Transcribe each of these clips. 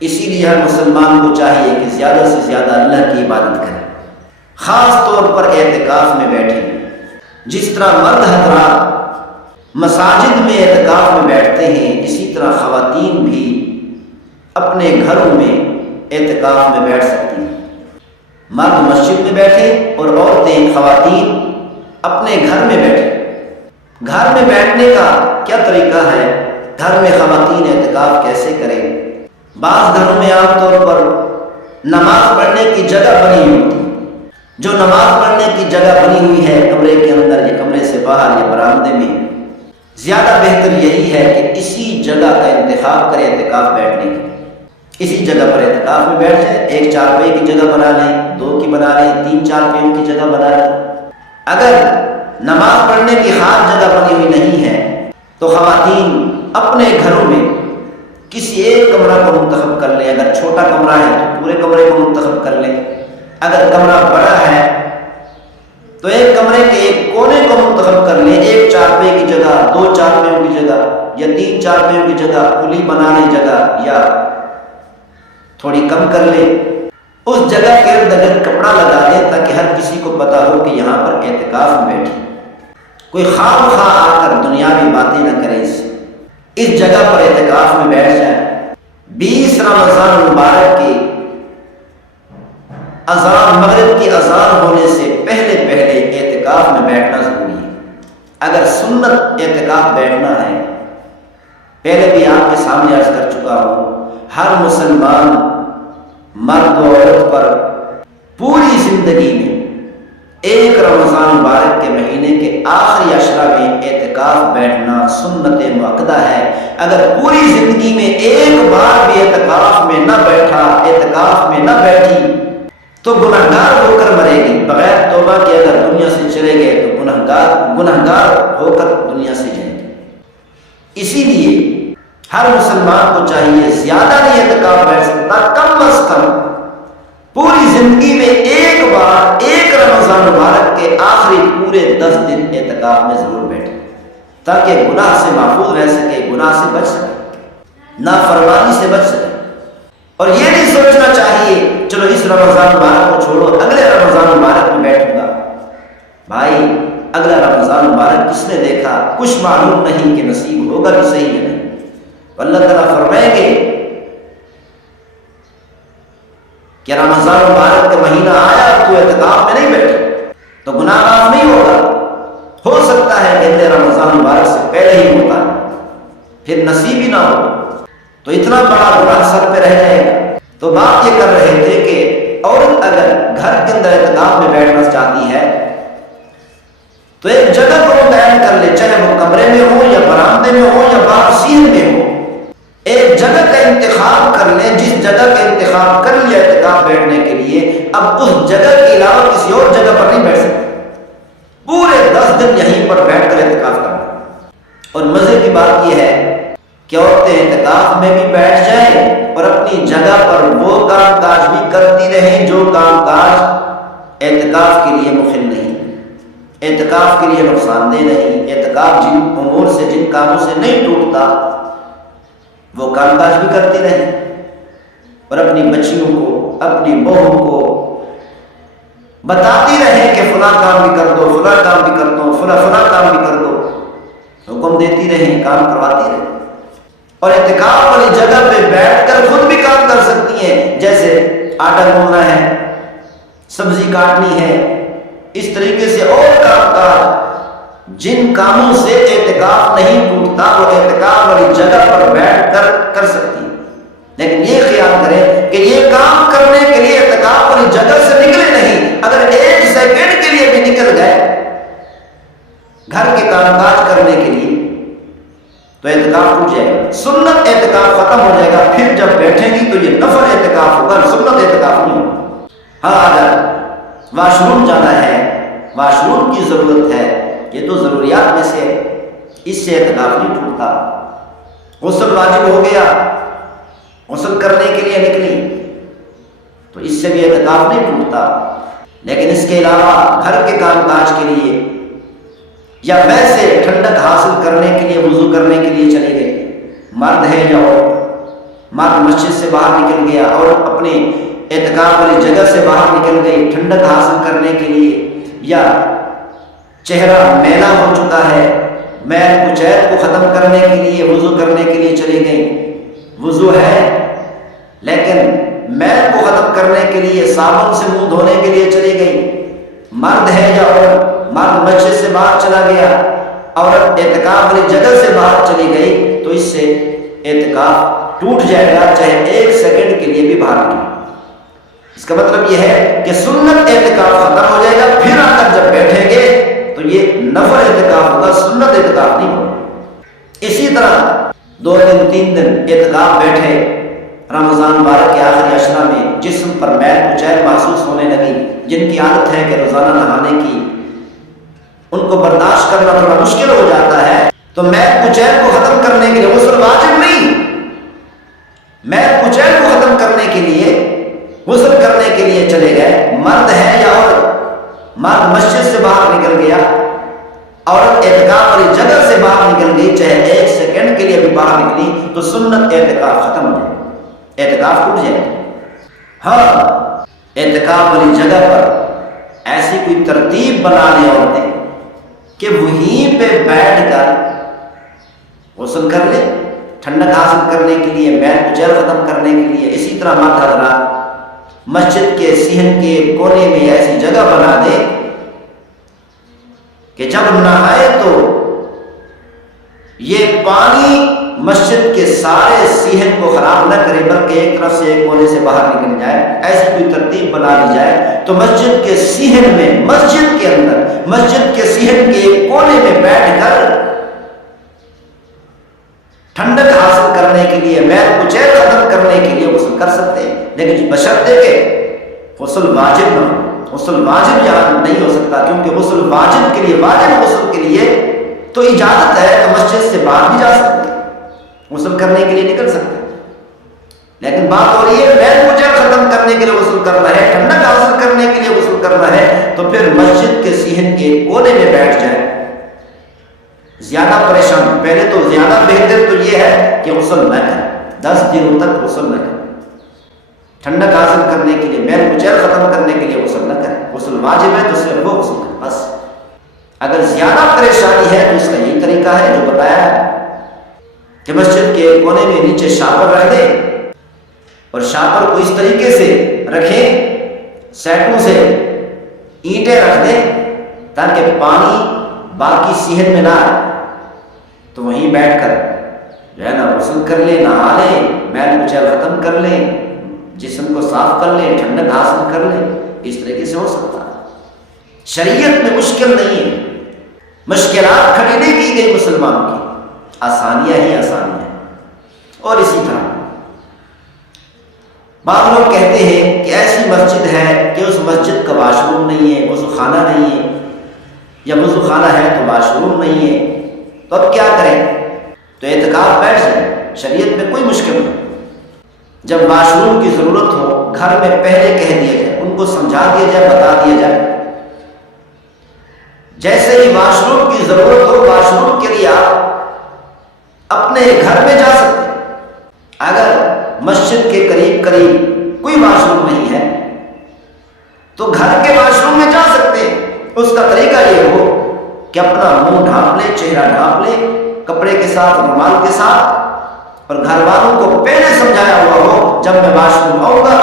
اسی لیے ہر مسلمان کو چاہیے کہ زیادہ سے زیادہ اللہ کی عبادت کرے، خاص طور پر اعتکاف میں بیٹھے۔ جس طرح مرد حضرات مساجد میں اعتکاف میں بیٹھتے ہیں، اسی طرح خواتین بھی اپنے گھروں میں اعتکاف میں بیٹھ سکتی ہیں۔ مرد مسجد میں بیٹھے اور عورتیں خواتین اپنے گھر میں بیٹھے۔ گھر میں بیٹھنے کا کیا طریقہ ہے؟ گھر میں خواتین اعتکاف کیسے کریں؟ بعض گھروں میں عام طور پر نماز پڑھنے کی جگہ بنی ہوئی ہوتی ہے۔ جو نماز پڑھنے کی جگہ بنی ہوئی ہے کمرے کے اندر یا کمرے سے باہر یا برآمدے میں، زیادہ بہتر یہی ہے کہ اسی جگہ کا انتخاب کریں اعتکاف بیٹھنے کی۔ اسی جگہ پر اعتکاف میں بیٹھ جائے، ایک چارپائی کی جگہ بنا لیں، 2 کی بنا لیں، 3 چارپائیوں کی جگہ بنا لیں۔ اگر نماز پڑھنے کی خاص جگہ بنی ہوئی نہیں ہے تو خواتین اپنے گھروں میں کسی ایک کمرہ کو منتخب کر لیں۔ اگر چھوٹا کمرہ ہے تو پورے کمرے کو منتخب کر لیں، اگر کمرہ بڑا ہے تو ایک کمرے کے ایک کونے کو منتخب کر لیں، 1 چارپائی کی جگہ، 2 چارپائیوں کی جگہ یا 3 چارپائیوں کی جگہ، کھلی بنا لیں جگہ یا تھوڑی کم کر لیں۔ اس جگہ کے ارد گرد کپڑا لگا دیں تاکہ ہر کسی کو پتا ہو کہ یہاں پر اعتکاف میں بیٹھی، کوئی خواہ مخواہ آ کر دنیاوی باتیں نہ کرے۔ اس جگہ پر اعتکاف میں بیٹھ جائے۔ 20 رمضان مبارک کی اذان، مغرب کی اذان ہونے سے پہلے اعتکاف میں بیٹھنا ضروری ہے۔ اگر سنت اعتکاف بیٹھنا ہے، پہلے بھی آپ کے سامنے عرض کر چکا ہوں، ہر مسلمان مرد و عورت پر پوری زندگی میں 1 رمضان مبارک کے مہینے کے آخری عشرہ میں اعتکاف بیٹھنا سنت مؤکدہ ہے۔ اگر پوری زندگی میں ایک بار بھی اعتکاف میں نہ بیٹھا، اعتکاف میں نہ بیٹھی تو گنہگار ہو کر مرے گی۔ بغیر توبہ کے اگر دنیا سے چلے گئے تو گنہگار ہو کر دنیا سے جائیں گے۔ اسی لیے ہر مسلمان کو چاہیے زیادہ نہیں اعتکاف بیٹھ سکتا، کم از کم پوری زندگی میں ایک بار 1 رمضان مبارک کے آخری پورے 10 دن اعتکاف میں ضرور بیٹھے تاکہ گناہ سے محفوظ رہ سکے، گناہ سے بچ سکے، نافرمانی سے بچ سکے۔ اور یہ نہیں سوچنا چاہیے چلو اس رمضان مبارک کو چھوڑو اگلے رمضان مبارک میں بیٹھوں گا۔ بھائی اگلا رمضان مبارک کس نے دیکھا؟ کچھ معلوم نہیں کہ نصیب ہوگا بھی صحیح ہے نہیں۔ اللہ تعالیٰ فرمائیں گے کہ رمضان مبارک کا مہینہ آیا تو اعتکاف میں نہیں بیٹھے تو گناہ معاف نہیں ہوگا۔ ہو سکتا ہے کہ اگلے رمضان مبارک سے پہلے ہی ہوتا ہے، پھر نصیب ہی نہ ہو تو اتنا بڑا گناہ سر پہ رہ جائے گا۔ تو بات یہ کر رہے تھے کہ عورت اگر گھر کے اندر اعتکاف میں بیٹھنا چاہتی ہے تو ایک جگہ کو متعین کر لے، چاہے وہ کمرے میں ہو یا برآمدے میں ہو یا باہر سیڑھی میں ہو، ایک جگہ کا انتخاب کر لیں۔ جس جگہ کا انتخاب کر لیا اعتکاف بیٹھنے کے لیے، اب اس جگہ کے علاوہ کسی اور جگہ پر نہیں بیٹھ سکتے، پورے 10 دن یہیں پر بیٹھ کر اعتکاف کرنا۔ اور مزے کی بات یہ ہے کہ عورتیں اعتکاف میں بھی بیٹھ جائیں اور اپنی جگہ پر وہ کام کاج بھی کرتی رہیں جو کام کاج اعتکاف کے لیے مخل نہیں، اعتکاف کے لیے نقصان دہ نہیں۔ اعتکاف جن امور سے، جن کاموں سے نہیں ٹوٹتا وہ کام کاج بھی کرتی رہیں اور اپنی بچیوں کو، اپنی بہو کو بتاتی رہیں کہ فلاں کام بھی کر دو، فلاں کام بھی کر دو، فلاں کام بھی کر دو، حکم دیتی رہیں، کام کرواتی رہیں۔ اور اعتکاف والی جگہ پہ بیٹھ کر خود بھی کام کر سکتی ہیں، جیسے آٹا گوندنا ہے، سبزی کاٹنی ہے، اس طریقے سے اور کام کاج جن کاموں سے اعتکاف نہیں ٹوٹتا وہ اعتکاف والی جگہ پر بیٹھ کر کر سکتی ہے۔ لیکن یہ خیال کریں کہ یہ کام کرنے کے لیے اعتکاف والی جگہ سے نکلے نہیں، اگر 1 سیکنڈ کے لیے بھی نکل گئے گھر کے کام کاج کرنے کے لیے تو اعتکاف ٹوٹ جائے گا، سنت اعتکاف ختم ہو جائے گا۔ پھر جب بیٹھیں گی تو یہ نفل اعتکاف ہوگا، سنت اعتکاف نہیں ہوگا۔ ہاں اگر واش روم جانا ہے، واش روم کی ضرورت ہے، یہ تو ضروریات میں سے، اس سے اعتکاف نہیں ٹوٹتا۔ غسل واجب ہو گیا، غسل کرنے کے لیے نکلی تو اس سے بھی اعتکاف نہیں ٹوٹتا۔ لیکن اس کے علاوہ گھر کے کام کاج کے لیے یا ویسے ٹھنڈک حاصل کرنے کے لیے وضو کرنے کے لیے چلے گئے، مرد ہے یا عورت، مرد مسجد سے باہر نکل گیا اور اپنے اعتکاف والی جگہ سے باہر نکل گئی ٹھنڈک حاصل کرنے کے لیے، یا چہرہ میلا ہو چکا ہے، میل کچیل کو ختم کرنے کے لیے وضو کرنے کے لیے چلی گئی، وضو ہے لیکن میل کو ختم کرنے کے لیے صابن سے منہ دھونے کے لیے چلی گئی، مرد ہے یا عورت، مرد مسجد سے باہر چلا گیا، عورت اعتکاف والی جگہ سے باہر چلی گئی، تو اس سے اعتکاف ٹوٹ جائے گا چاہے ایک سیکنڈ کے لیے بھی باہر نکلے۔ اس کا مطلب یہ ہے کہ سنت اعتکاف ختم ہو جائے گا، پھر آ کر جب بیٹھیں گے تو یہ نفل اعتکاف ہوگا، سنت اعتکاف نہیں ہوگا۔ اسی طرح 2 دن 3 دن اعتکاف بیٹھے، رمضان مبارک کے آخری عشرہ میں جسم پر میل کچیل محسوس ہونے لگی، جن کی عادت ہے کہ روزانہ نہانے کی، ان کو برداشت کرنا تھوڑا مشکل ہو جاتا ہے، تو میل کچیل کو ختم کرنے کے لیے غسل واجب نہیں، میل کچیل کو ختم کرنے کے لیے غسل کرنے کے لیے چلے گئے، مرد ہے یا عورت، مرد مسجد سے باہر نکل گیا، عورت اعتکاف والی جگہ سے باہر نکل گئی، چاہے ایک سیکنڈ کے لیے بھی باہر نکلی تو سنت اعتکاف ختم ہو جائے، اعتکاف ٹوٹ جائے۔ ہاں، اعتکاف والی جگہ پر ایسی کوئی ترتیب بنا لے عورتیں کہ وہیں پہ بیٹھ کر غسل کر لے، ٹھنڈک حاصل کرنے کے لیے، میل کچیل ختم کرنے کے لیے۔ اسی طرح مرد حضرات مسجد کے صحن کے کونے میں ایسی جگہ بنا دے کہ جب نہائے تو یہ پانی مسجد کے سارے صحن کو خراب نہ کرے، بلکہ ایک طرف سے ایک کونے سے باہر نکل جائے، ایسی کوئی ترتیب بنا لی جائے تو مسجد کے صحن میں، مسجد کے اندر، مسجد کے صحن کے ایک کونے میں بیٹھ کر ٹھنڈک حاصل کرنے کے لیے، میل کچیل ختم کرنے کے لیے غسل کر سکتے ہیں، لیکن بشرطے کہ غسل واجب نہ ہو۔ غسل واجب یہاں نہیں ہو سکتا، کیونکہ غسل واجب کے لیے، واجب غسل کے لیے تو اجازت ہے تو مسجد سے باہر بھی جا سکتے ہیں، غسل کرنے کے لیے نکل سکتے ہیں، لیکن بات ہو رہی ہے میل کچیل ختم کرنے کے لیے غسل کرنا ہے، ٹھنڈک حاصل کرنے کے لیے غسل کرنا ہے، تو پھر مسجد کے صحن کے کونے میں بیٹھ جائے۔ زیادہ پریشان، پہلے تو زیادہ بہتر تو یہ ہے کہ غسل نہ کرے، 10 دنوں تک غسل نہ کرے، ٹھنڈک حاصل کرنے کے لیے، میل کچیل ختم کرنے کے لیے غسل نہ کرے، غسل واجب ہے تو صرف وہ غسل کرے بس۔ اگر زیادہ پریشانی ہے تو اس کا یہی طریقہ ہے جو بتایا ہے کہ مسجد کے کونے میں نیچے شاور رکھ دیں، اور شاور کو اس طریقے سے رکھیں، سیٹوں سے اینٹیں رکھ دیں تاکہ پانی باقی صحن میں نہ آئے، تو وہیں بیٹھ کر جو ہے نا غسل کر لیں، نہا لیں، میل کچیل ختم کر لیں، جسم کو صاف کر لیں، ٹھنڈک حاصل کر لیں، اس طریقے سے ہو سکتا ہے۔ شریعت میں مشکل نہیں ہے، مشکلات کھڑی نہیں کی گئی مسلمانوں کی، آسانیاں ہی آسانیاں ہیں۔ اور اسی طرح بعض لوگ کہتے ہیں کہ ایسی مسجد ہے کہ اس مسجد کا واش روم نہیں ہے، وضو خانہ نہیں ہے، یا وضو خانہ ہے تو واش روم نہیں ہے، تو اب کیا کریں؟ تو اعتکاف بیٹھ جائے، شریعت میں کوئی مشکل نہیں۔ جب واش روم کی ضرورت ہو گھر میں پہلے کہہ دیا جائے، ان کو سمجھا دیا جائے، بتا دیا جائے، جیسے ہی واش روم کی ضرورت ہو واش روم کے لیے آپ اپنے گھر میں جا سکتے ہیں۔ اگر مسجد کے قریب کوئی واش روم نہیں ہے تو گھر کے واش روم میں جا سکتے ہیں۔ اس کا طریقہ یہ ہو کہ اپنا منہ ڈھانپ لے، چہرہ ڈھانپ لے کپڑے کے ساتھ، رومال کے ساتھ، اور گھر والوں کو پہلے سمجھایا ہوا ہو جب میں واش روم آؤں گا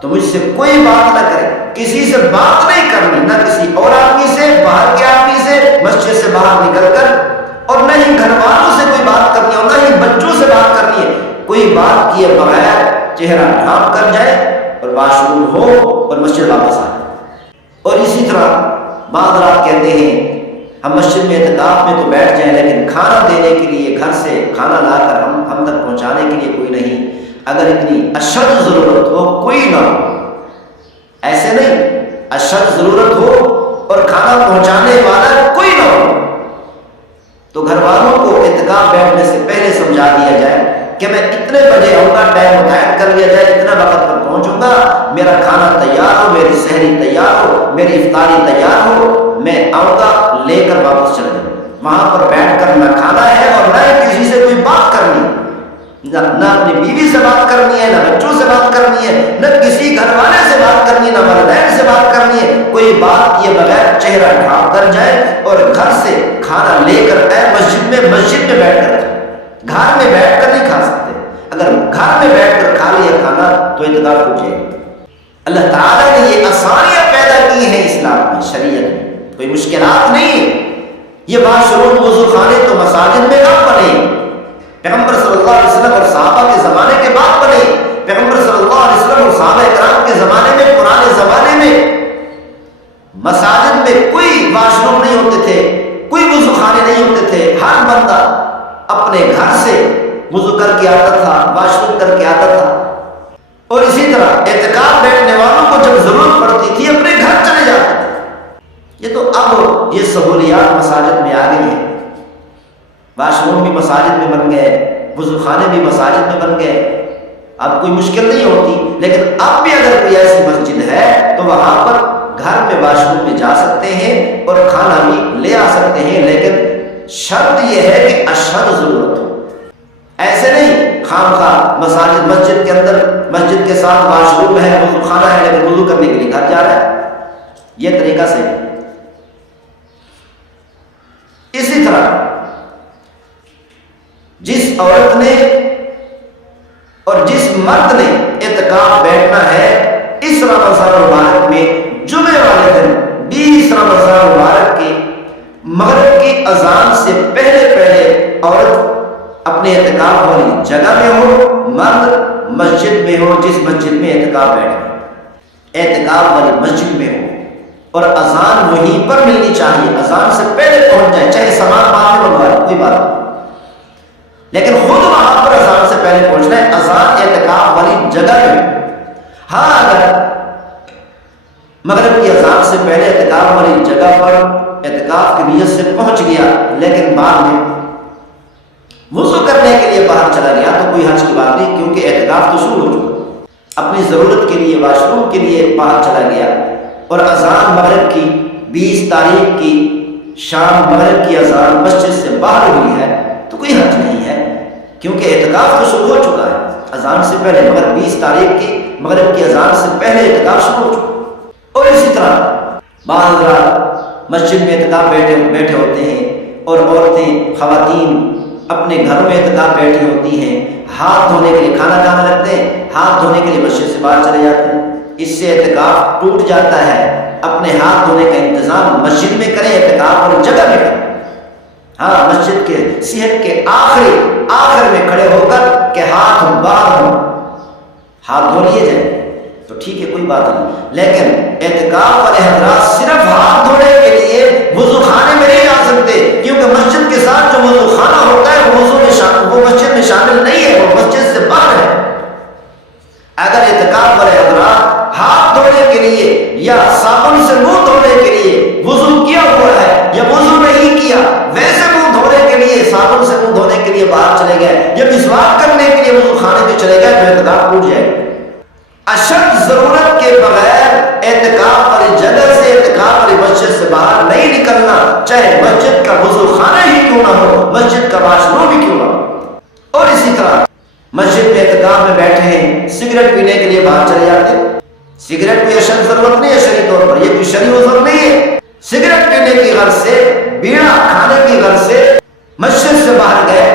تو مجھ سے کوئی بات نہ کرے، کسی سے بات نہیں کرنی، نہ کسی اور آدمی سے، باہر کے آدمی سے، مسجد سے باہر نکل کر، اور نہ ہی گھر والوں سے کوئی بات کرنی ہے، اور نہ ہی بچوں سے بات کرنی ہے۔ کوئی بات کیے بغیر چہرہ ڈھانپ کر جائے اور واش روم ہو اور مسجد واپس آئے۔ اور اسی طرح بعض رات کہتے ہیں ہم مسجد میں اعتکاف میں تو بیٹھ جائیں، لیکن کھانا دینے کے لیے گھر سے کھانا لا کر ہم تک پہنچانے کے لیے کوئی نہیں، اگر اتنی اشد ضرورت ہو کوئی نہ ہو، ایسے نہیں، اشد ضرورت ہو اور کھانا پہنچانے والا کوئی نہ ہو تو گھر والوں کو اعتکاف بیٹھنے سے پہلے سمجھا دیا جائے کہ میں اتنے بجے آؤں گا، ٹائم متعین کر لیا جائے، اتنا وقت پر پہنچوں گا، میرا کھانا تیار ہو، میری سحری تیار ہو، میری افطاری تیار ہو، میں آؤں گا، لے کر واپس چل جاؤں۔ وہاں پر بیٹھ کر نہ کھانا ہے اور نہ کسی سے کوئی بات کرنی، نہ اپنی بیوی سے بات کرنی ہے، نہ بچوں سے بات کرنی ہے، نہ کسی گھر والے سے بات کرنی ہے، نہ والدین سے بات کرنی ہے، کوئی بات کیے بغیر چہرہ ڈھانپ کر جائے اور گھر سے کھانا لے کر آئے مسجد میں بیٹھ کر جائے۔ گھر میں بیٹھ کر نہیں کھا سکتے، اگر گھر میں بیٹھ کر کھا لیا کھانا تو اعتکاف ٹوٹ جائے گا۔ اللہ تعالیٰ نے یہ آسانیاں پیدا کی ہیں اسلام میں، شریعت میں کوئی مشکلات نہیں ہے۔ یہ واش روم وضو خانے تو مساجد میں نہ بنے، پیغمبر صلی اللہ علیہ وسلم اور صحابہ کے زمانے کے بعد بنے۔ پیغمبر صلی اللہ علیہ وسلم اور صحابہ کرام کے زمانے میں، پرانے زمانے میں مساجد میں کوئی واش روم نہیں ہوتے تھے، کوئی وضو خانے نہیں ہوتے تھے، ہر بندہ اپنے گھر سے وضو کر کے آتا تھا، واش روم کر کے آتا تھا۔ اور اسی طرح اعتکاف بیٹھنے والوں کو جب ضرورت پڑتی تھی اپنے گھر چلے جاتے تھے۔ یہ تو اب یہ سہولیات مساجد میں آ گئی ہیں، واش روم بھی مساجد میں بن گئے، وضو خانے بھی مساجد میں بن گئے، اب کوئی مشکل نہیں ہوتی۔ لیکن اب بھی اگر کوئی ایسی مسجد ہے تو وہاں پر گھر میں واش روم میں جا سکتے ہیں اور کھانا بھی لے آ سکتے ہیں، لیکن شرط یہ ہے کہ اشد ضرورت ہو۔ ایسے نہیں خام خواہ مسجد کے اندر مسجد کے ساتھ واش روم ہے، وضو خانہ ہے، لیکن وضو کرنے کے لیے گھر جا رہا ہے، یہ طریقہ سے۔ اسی طرح جس عورت نے اور جس مرد نے اعتکاف بیٹھنا ہے اس رمضان مبارک میں، جمعے والے دن 20 رمضان مبارک کے مغرب کی اذان سے پہلے عورت اپنے اعتکاف والی جگہ میں ہو، مرد مسجد میں ہو جس مسجد میں اعتکاف بیٹھے، اعتکاف والی مسجد میں ہو، اور اذان وہیں پر ملنی چاہیے، اذان سے پہلے پہنچ جائے، چاہے سامان بعد میں منگوائے کوئی بات نہیں، لیکن خود وہاں پر اذان سے پہلے پہنچنا ہے، اذان اعتکاف والی جگہ میں۔ ہاں اگر مغرب کی اذان سے پہلے اعتکاف والی جگہ پر اعتکاف کی نیت سے پہنچ گیا لیکن بعد میں وضو کرنے کے لیے باہر چلا گیا تو کوئی حرج کی بات نہیں، کیونکہ اعتکاف تو شروع ہو چکا، اپنی ضرورت کے لیے واش روم کے لیے باہر چلا گیا اور اذان مغرب کی 20 تاریخ کی شام مغرب کی اذان مسجد سے باہر ہوئی ہے تو کوئی حرج نہیں ہے، کیونکہ اعتکاف تو شروع ہو چکا ہے اذان سے پہلے، مگر 20 تاریخ کی مغرب کی اذان سے پہلے اعتکاف شروع ہو چکا۔ اور اسی طرح بعض حضرات مسجد میں اعتکاف بیٹھے ہوتے ہیں اور عورتیں خواتین اپنے گھروں میں اعتکاف بیٹھی ہوتی ہیں، ہاتھ دھونے کے لیے کھانا کھانے لگتے ہیں، ہاتھ دھونے کے لیے مسجد سے باہر چلے جاتے ہیں، اس سے اعتکاف ٹوٹ جاتا ہے۔ اپنے ہاتھ دھونے کا انتظام مسجد میں کریں، اعتکاف والی جگہ میں کریں، ہاں مسجد کے صحت کے آخر میں کھڑے ہو کر کہ ہاتھ باہر ہوں، ہاتھ دھو لیے جائیں تو ٹھیک ہے کوئی بات نہیں، لیکن اعتکاف والے حضرات صرف ہاتھ دھونے کے لیے وضو خانے میں نہیں جا سکتے، کیونکہ مسجد کے ساتھ جو وضو خانہ ہوتا ہے وہ مسجد میں شامل نہیں ہے، وہ مسجد سے باہر ہے۔ اگر اعتکاف والے حضرات ہاتھ دھونے کے لیے یا صابن سے منہ دھونے کے لیے وضو کیا ہوا ہے یا وضو نہیں کیا، ویسے منہ دھونے کے لیے صابن سے منہ دھونے کے لیے باہر چلے گئے یا مسواک کرنے کے لیے وضو خانے میں چلے گئے تو اعتکاف ٹوٹ جائے گا۔ اشد ضرورت کے بغیر اعتکاف والی جگہ سے، اعتکاف والی مسجد سے باہر نہیں نکلنا، چاہے مسجد کا وضو خانہ ہی کیوں نہ ہو، مسجد کا واش روم بھی کیوں نہ ہو۔ اور اسی طرح مسجد میں اعتکاف میں بیٹھے ہیں، سگریٹ پینے کے لیے باہر چلے جاتے ہیں، سگریٹ کوئی اشد ضرورت نہیں ہے شرعی طور پر، یہ کوئی شرعی عذر نہیں ہے، سگریٹ پینے کی غرض سے، بیڑا کھانے کی غرض سے مسجد سے باہر گئے،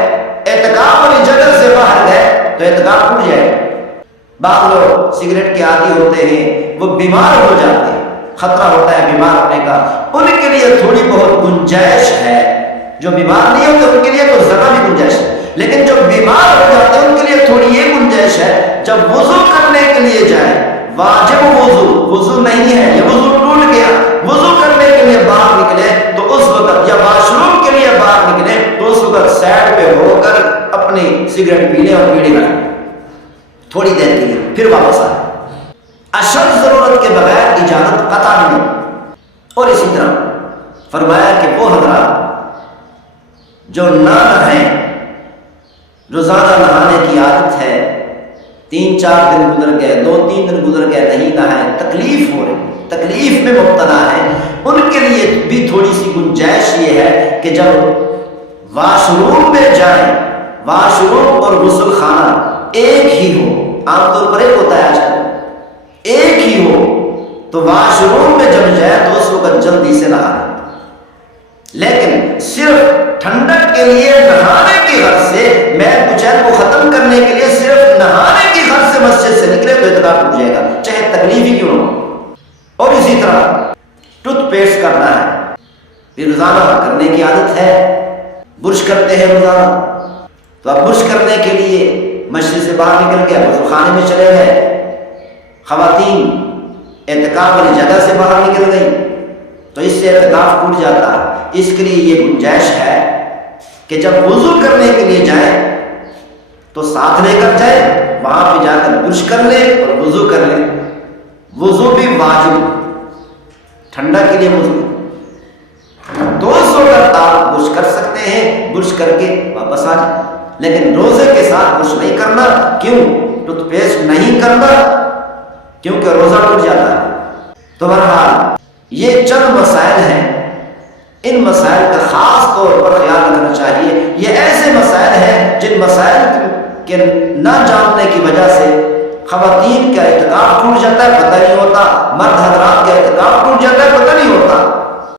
اعتکاف والی جگہ سے باہر گئے تو اعتکاف ٹوٹ جائے۔ بعض لوگ سگریٹ کے عادی ہوتے ہیں، وہ بیمار ہو جاتے ہیں، خطرہ ہوتا ہے بیمار ہونے کا، ان کے لیے تھوڑی بہت گنجائش ہے، جو بیمار نہیں ہوتے ان کے لیے تو ذرا بھی گنجائش ہے، لیکن جو بیمار ہو جاتے ہیں ان کے لیے تھوڑی یہ گنجائش ہے، جب وضو کرنے کے لیے جائیں، واجب وضو نہیں ہے یا وضو ٹوٹ گیا، وضو کرنے کے لیے باہر نکلے تو اس وقت، یا واش روم کے لیے باہر نکلے تو اس وقت سائڈ پہ ہو کر اپنی سگریٹ پی لیں اور بیڑی کھائیں تھوڑی دیر کے لیے، پھر واپس آئے۔ اشد ضرورت کے بغیر اجازت قطع نہیں۔ اور اسی طرح فرمایا کہ وہ حضرات جو نہ نہائیں، روزانہ نہانے کی عادت ہے، 3-4 دن گزر گئے، 2-3 دن گزر گئے نہیں نہائے، تکلیف ہو رہی، تکلیف میں مبتلا ہے، ان کے لیے بھی تھوڑی سی گنجائش یہ ہے کہ جب واش روم میں جائیں واش روم اور غسل خانہ ایک ہی ہو، عام طور پر ایک ہوتا ہے آج کل، ایک ہی ہو تو واش روم میں جب جائے تو اس وقت جلدی سے نہا لے، لیکن صرف ٹھنڈک کے لیے نہانے کی غرض سے، میل کچیل کو ختم کرنے کے لیے صرف نہانے کی غرض سے مسجد سے نکلے تو اعتکاف ٹوٹ جائے گا، چاہے تکلیف ہی کیوں ہو۔ اور اسی طرح ٹوتھ پیسٹ کرنا ہے، پھر روزانہ کرنے کی عادت ہے، برش کرتے ہیں روزانہ، تو اب برش کرنے کے لیے مسجد سے باہر نکل گیا، وضو خانے میں چلے گئے، خواتین اعتکاف والی جگہ سے باہر نکل گئی تو اس سے اعتکاف ٹوٹ جاتا ہے۔ اس کے لیے یہ گنجائش ہے کہ جب وضو کرنے کے لیے جائیں تو ساتھ لے کر جائیں، وہاں پہ جا کر برش کر لیں اور وضو کر لیں، وضو بھی واجب، ٹھنڈا کے لیے وضو 200 کا آپ برش کر سکتے ہیں، برش کر کے واپس آ جائیں، لیکن روزے کے ساتھ برش نہیں کرنا۔ کیوں؟ ٹوتھ پیسٹ نہیں کرنا کیونکہ روزہ ٹوٹ جاتا ہے۔ تو بہرحال یہ چند مسائل ہیں، ان مسائل کا خاص طور پر خیال رکھنا چاہیے۔ یہ ایسے مسائل ہیں جن مسائل کے نہ جاننے کی وجہ سے خواتین کا اعتکاف ٹوٹ جاتا ہے، پتہ نہیں ہوتا، مرد حضرات کا اعتکاف ٹوٹ جاتا ہے، پتہ نہیں ہوتا۔